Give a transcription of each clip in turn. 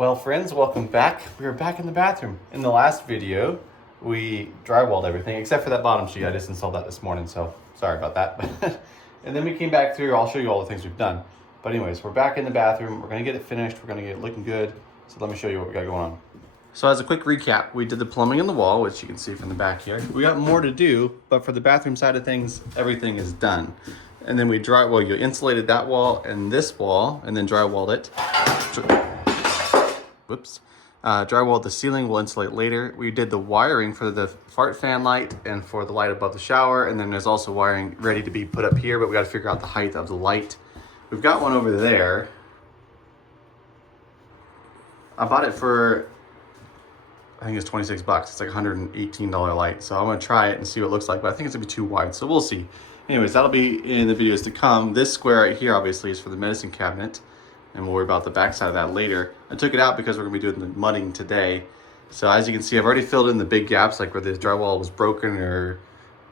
Well, friends, welcome back. We are back in the bathroom. In the last video, we drywalled everything except for that bottom sheet. I just installed that this morning, so sorry about that. And then we came back through. I'll show you all the things we've done. But anyways, we're back in the bathroom. We're gonna get it finished. We're gonna get it looking good. So let me show you what we got going on. So as a quick recap, we did the plumbing on the wall, which you can see from the back here. We got more to do, but for the bathroom side of things, everything is done. And then we you insulated that wall and this wall, and then drywalled it. Whoops. Drywalled the ceiling, we'll insulate later. We did the wiring for the fart fan light and for the light above the shower. And then there's also wiring ready to be put up here, but we got to figure out the height of the light. We've got one over there. I bought it for, I think it's 26 bucks. It's like $118 light. So I'm gonna try it and see what it looks like, but I think it's gonna be too wide, so we'll see. Anyways, that'll be in the videos to come. This square right here obviously is for the medicine cabinet, and we'll worry about the back side of that later. I took it out because we're gonna be doing the mudding today. So as you can see, I've already filled in the big gaps, like where the drywall was broken, or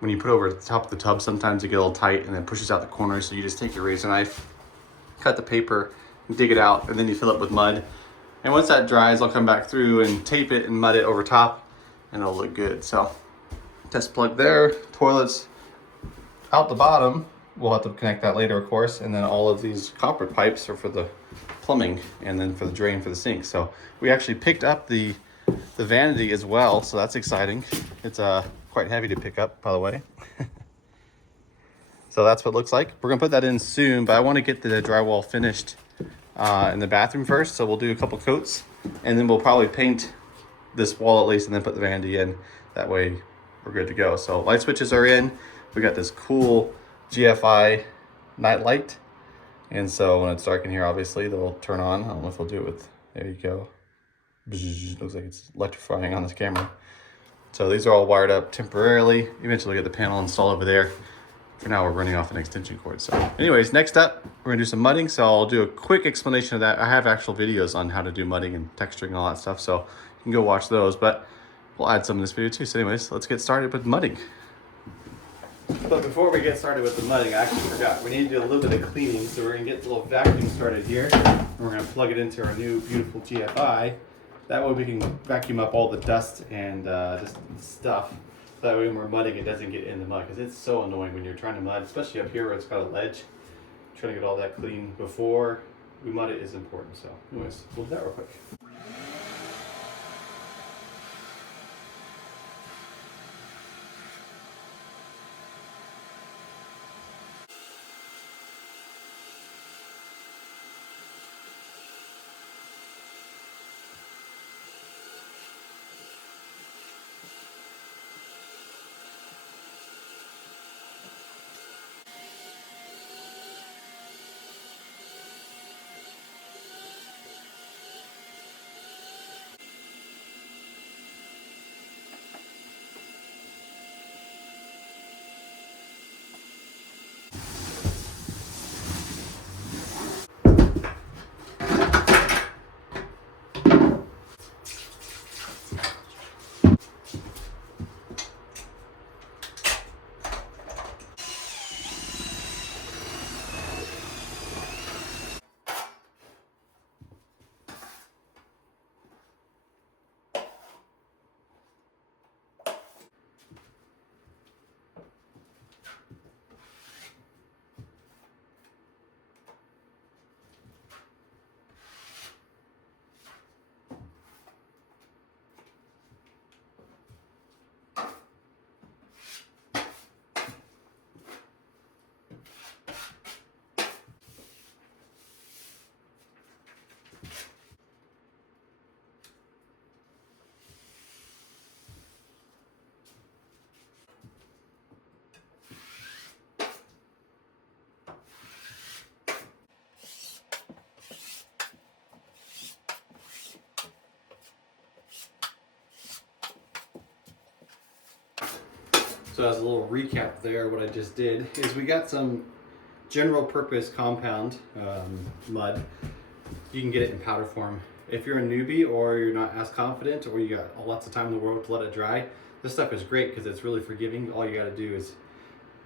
when you put over the top of the tub, sometimes it get a little tight and then pushes out the corners. So you just take your razor knife, cut the paper, dig it out, and then you fill it with mud. And once that dries, I'll come back through and tape it and mud it over top, and it'll look good. So test plug there, toilets out the bottom. We'll have to connect that later, of course. And then all of these copper pipes are for the plumbing and then for the drain for the sink. So we actually picked up the vanity as well. So that's exciting. It's quite heavy to pick up, by the way. So that's what it looks like. We're gonna put that in soon, but I wanna get the drywall finished in the bathroom first. So we'll do a couple coats and then we'll probably paint this wall at least and then put the vanity in. That way we're good to go. So light switches are in. We got this cool GFI night light. And so when it's dark in here, obviously they'll turn on. I don't know if they'll do it with, there you go. Looks like it's electrifying on this camera. So these are all wired up temporarily. Eventually we'll get the panel installed over there. For now, we're running off an extension cord. So anyways, next up, we're gonna do some mudding. So I'll do a quick explanation of that. I have actual videos on how to do mudding and texturing and all that stuff. So you can go watch those, but we'll add some in this video too. So anyways, let's get started with mudding. But before we get started with the mudding, I actually forgot. We need to do a little bit of cleaning. So we're gonna get the little vacuum started here. And we're gonna plug it into our new beautiful GFI. That way we can vacuum up all the dust and just stuff. That way when we're mudding, it doesn't get in the mud, because it's so annoying when you're trying to mud, especially up here where it's got a ledge. Trying to get all that clean before we mud it is important. So anyways, we'll do that real quick. So as a little recap there, what I just did is we got some general purpose compound mud. You can get it in powder form. If you're a newbie or you're not as confident or you got lots of time in the world to let it dry, this stuff is great because it's really forgiving. All you got to do is,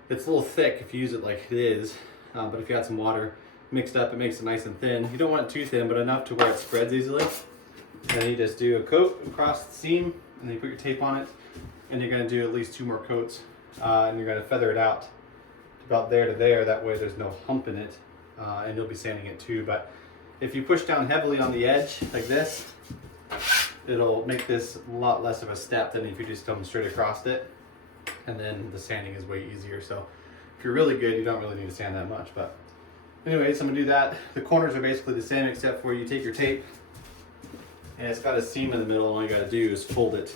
it's a little thick if you use it like it is, but if you add some water mixed up, it makes it nice and thin. You don't want it too thin, but enough to where it spreads easily. Then you just do a coat across the seam, and then you put your tape on it, and you're going to do at least 2 more coats, and you're going to feather it out about there to there. That way there's no hump in it, and you'll be sanding it too. But if you push down heavily on the edge like this, it'll make this a lot less of a step than if you just come straight across it, and then the sanding is way easier. So if you're really good, you don't really need to sand that much. But anyways, I'm gonna do that. The corners are basically the same, except for you take your tape and it's got a seam in the middle, and all you gotta do is fold it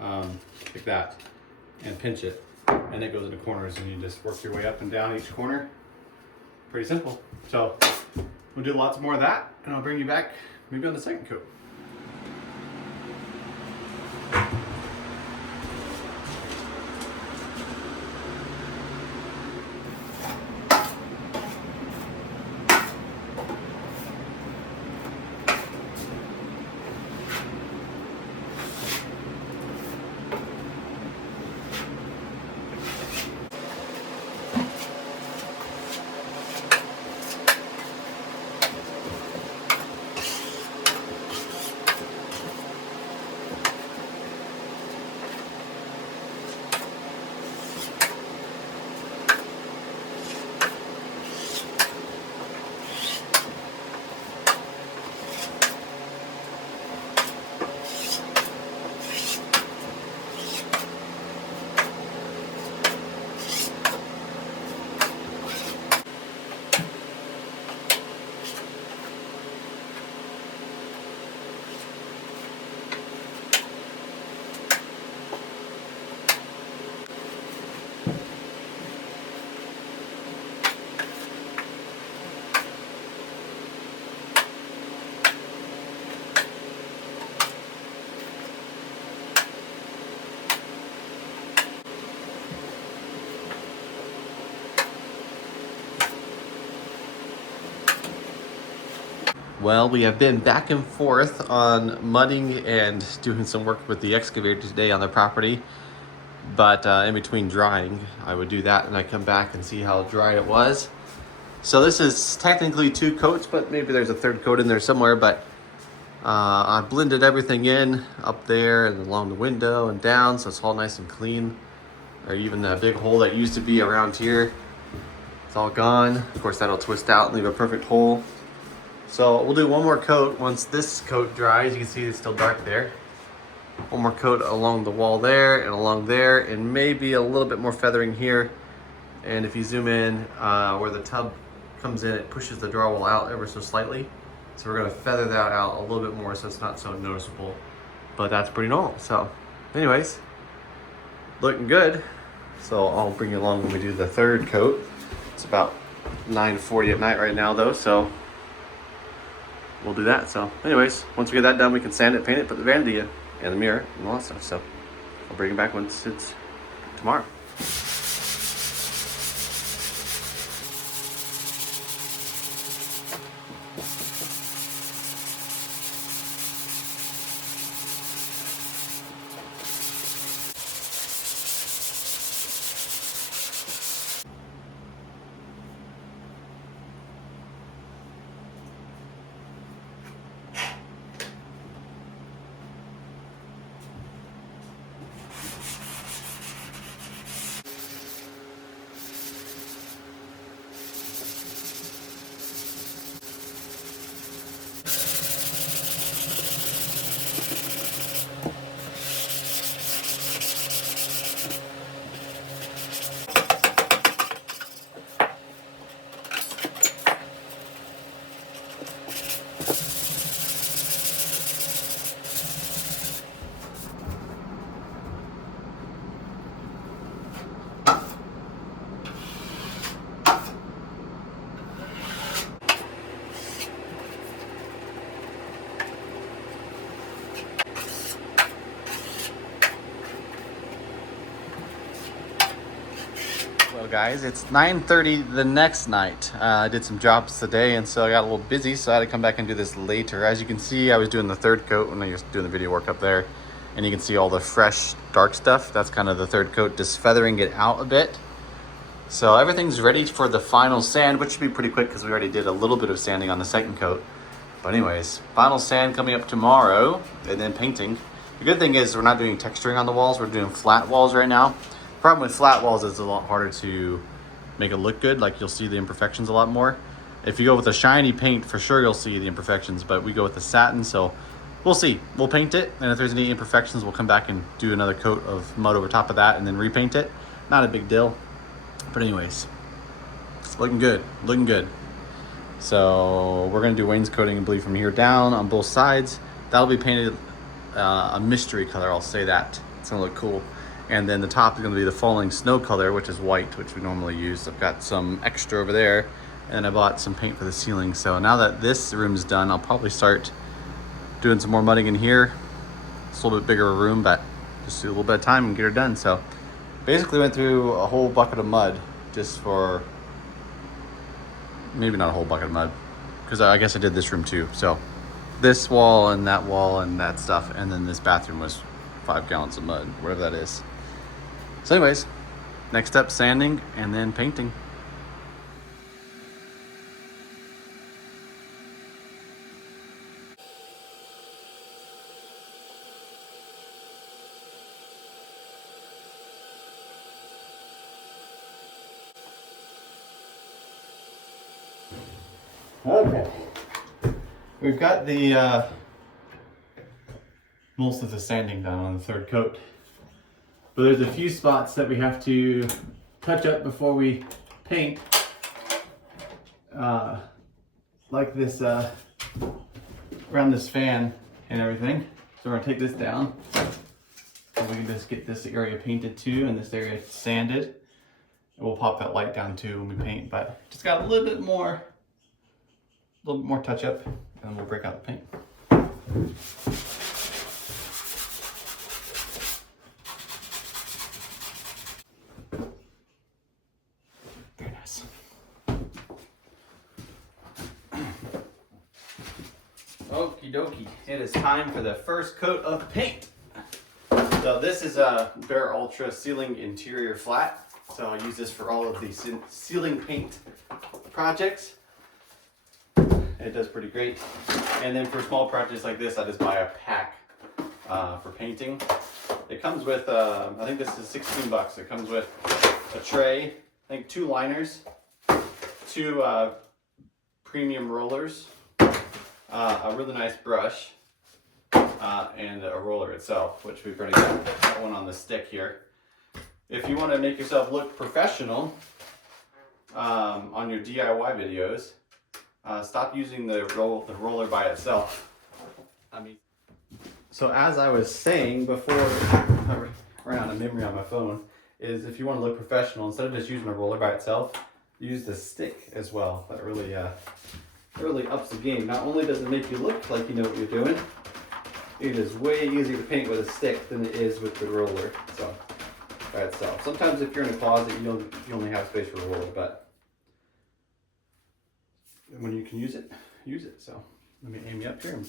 like that and pinch it, and it goes into corners, and you just work your way up and down each corner. Pretty simple. So we'll do lots more of that, and I'll bring you back maybe on the second coat. Well, we have been back and forth on mudding and doing some work with the excavator today on the property. But in between drying, I would do that and I come back and see how dry it was. So this is technically 2 coats, but maybe there's a 3rd coat in there somewhere. But I blended everything in up there and along the window and down, so it's all nice and clean. Or even that big hole that used to be around here, it's all gone. Of course, that'll twist out and leave a perfect hole. So we'll do 1 more coat. Once this coat dries, you can see it's still dark there. 1 more coat along the wall there and along there, and maybe a little bit more feathering here. And if you zoom in where the tub comes in, it pushes the drywall out ever so slightly. So we're gonna feather that out a little bit more so it's not so noticeable, but that's pretty normal. So anyways, looking good. So I'll bring you along when we do the 3rd coat. It's about 9:40 at night right now though, so we'll do that. So anyways, once we get that done, we can sand it, paint it, put the vanity in, and the mirror, and all that stuff. So I'll bring it back once it's tomorrow. Well guys, it's 9:30 the next night. I did some jobs today, and so I got a little busy, so I had to come back and do this later. As you can see, I was doing the 3rd coat when I was doing the video work up there, and you can see all the fresh dark stuff. That's kind of the 3rd coat, just feathering it out a bit. So everything's ready for the final sand, which should be pretty quick because we already did a little bit of sanding on the 2nd coat. But anyways, final sand coming up tomorrow, and then painting. The good thing is we're not doing texturing on the walls. We're doing flat walls right now. The problem with flat walls is it's a lot harder to make it look good. Like, you'll see the imperfections a lot more. If you go with a shiny paint, for sure you'll see the imperfections, but we go with the satin, so we'll see. We'll paint it, and if there's any imperfections, we'll come back and do another coat of mud over top of that and then repaint it. Not a big deal. But anyways, it's looking good, looking good. So we're gonna do wainscoting, I believe, from here down on both sides. That'll be painted a mystery color, I'll say that. It's gonna look cool. And then the top is gonna be the falling snow color, which is white, which we normally use. I've got some extra over there, and I bought some paint for the ceiling. So now that this room's done, I'll probably start doing some more mudding in here. It's a little bit bigger of a room, but just do a little bit of time and get her done. So basically went through a whole bucket of mud just for, maybe not a whole bucket of mud, because I guess I did this room too. So this wall and that stuff, and then this bathroom was 5 gallons of mud, whatever that is. So anyways, next step, sanding and then painting. Okay, we've got the most of the sanding done on the third coat, but there's a few spots that we have to touch up before we paint, like this around this fan and everything. So we're gonna take this down, and we can just get this area painted too, and this area sanded. And we'll pop that light down too when we paint, but just got a little bit more touch up, and then we'll break out the paint. Very nice. Okie dokie, it is time for the first coat of paint. So this is a Behr Ultra Ceiling Interior Flat. So I'll use this for all of the ceiling paint projects. It does pretty great. And then for small projects like this, I just buy a pack for painting. It comes with, I think this is 16 bucks. It comes with a tray, I think 2 liners, 2 premium rollers, a really nice brush, and a roller itself, which we've already got that one on the stick here. If you want to make yourself look professional on your DIY videos, stop using the roller by itself. So as I was saying before, I ran out of memory on my phone, is if you want to look professional, instead of just using a roller by itself, use the stick as well. That really ups the game. Not only does it make you look like you know what you're doing, it is way easier to paint with a stick than it is with the roller. So by itself. Sometimes if you're in a closet, you only have space for a roller, but when you can use it, use it. So let me aim you up here.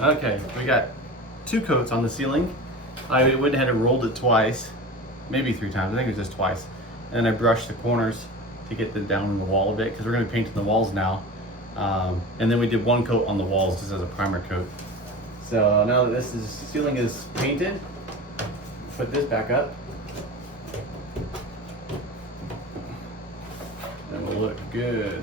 Okay, we got 2 coats on the ceiling. I went ahead and rolled it twice, maybe 3 times. I think it was just twice. And then I brushed the corners to get them down in the wall a bit, because we're going to be painting the walls now. And then we did 1 coat on the walls just as a primer coat. So now that ceiling is painted, put this back up. That will look good.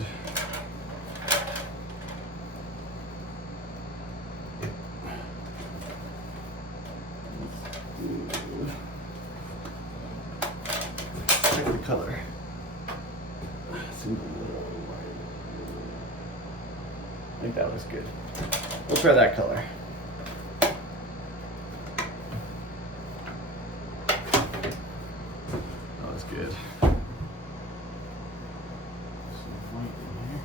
I think that looks good. We'll try that color. That was good. Some white in here.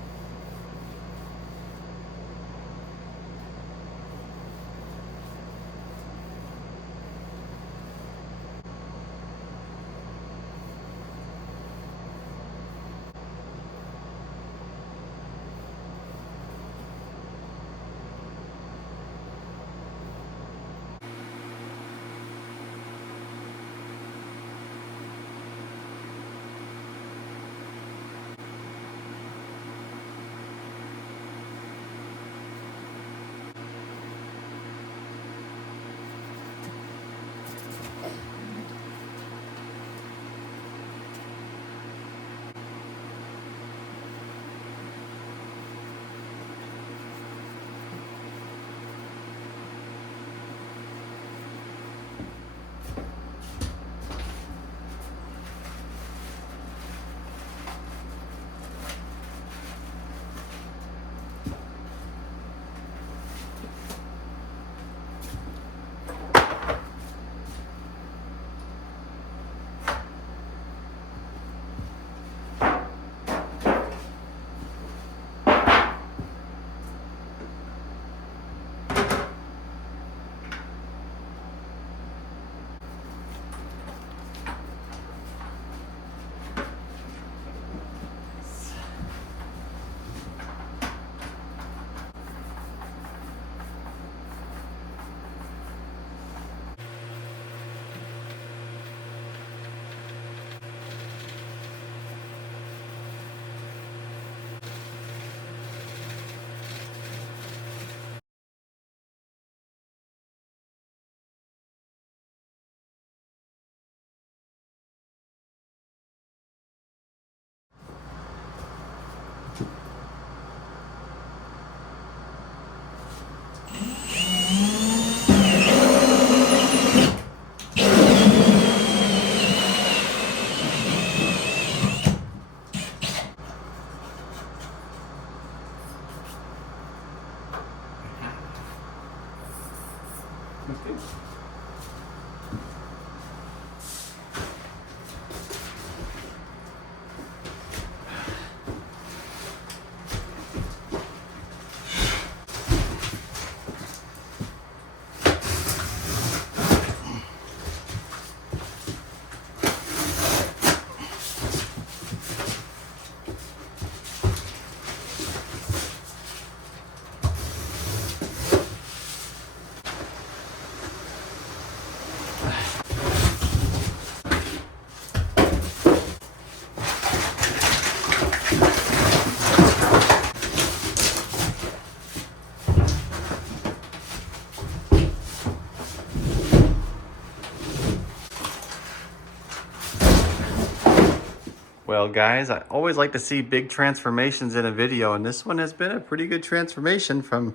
Well guys, I always like to see big transformations in a video, and this one has been a pretty good transformation from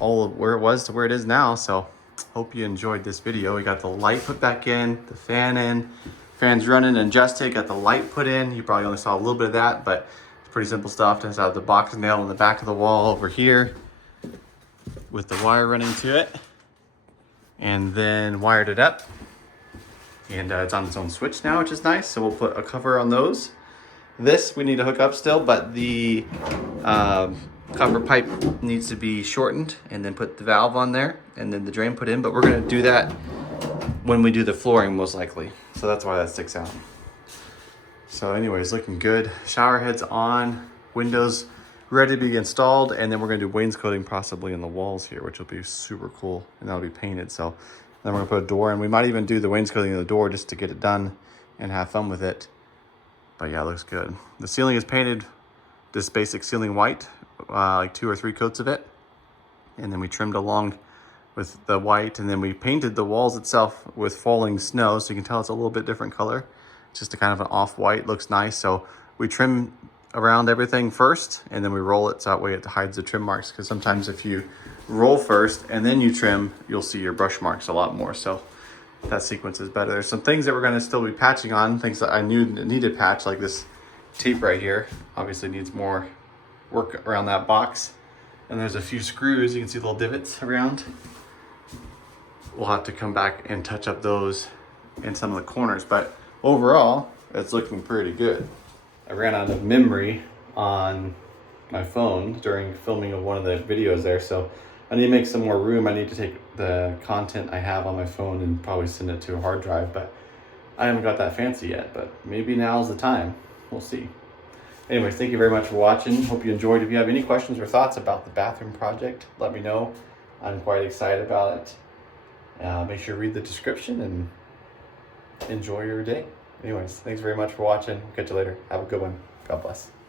all of where it was to where it is now. So hope you enjoyed this video. We got the light put back in, the fan in, fan's running and adjusted, got the light put in. You probably only saw a little bit of that, but it's pretty simple stuff. Just have the box nail on the back of the wall over here with the wire running to it, and then wired it up. And it's on its own switch now, which is nice. So we'll put a cover on those. This we need to hook up still, but the copper pipe needs to be shortened, and then put the valve on there, and then the drain put in. But we're gonna do that when we do the flooring, most likely. So that's why that sticks out. So anyways, looking good. Shower head's on, windows ready to be installed, and then we're gonna do wainscoting possibly in the walls here, which will be super cool, and that'll be painted. So then we're gonna put a door, and we might even do the wainscoting of the door just to get it done and have fun with it. But yeah, it looks good. The ceiling is painted this basic ceiling white, like 2 or 3 coats of it. And then we trimmed along with the white, and then we painted the walls itself with falling snow. So you can tell it's a little bit different color. It's just a kind of an off-white, looks nice. So we trim around everything first, and then we roll it so that way it hides the trim marks. Because sometimes if you roll first and then you trim, you'll see your brush marks a lot more. So that sequence is better. There's some things that we're gonna still be patching on, things that I knew needed patch, like this tape right here. Obviously needs more work around that box. And there's a few screws, you can see little divots around. We'll have to come back and touch up those in some of the corners, but overall, it's looking pretty good. I ran out of memory on my phone during filming of one of the videos there, so I need to make some more room. I need to take the content I have on my phone and probably send it to a hard drive, but I haven't got that fancy yet, but maybe now's the time. We'll see. Anyways, thank you very much for watching. Hope you enjoyed. If you have any questions or thoughts about the bathroom project, let me know. I'm quite excited about it. Make sure to read the description and enjoy your day. Anyways, thanks very much for watching. Catch you later. Have a good one. God bless.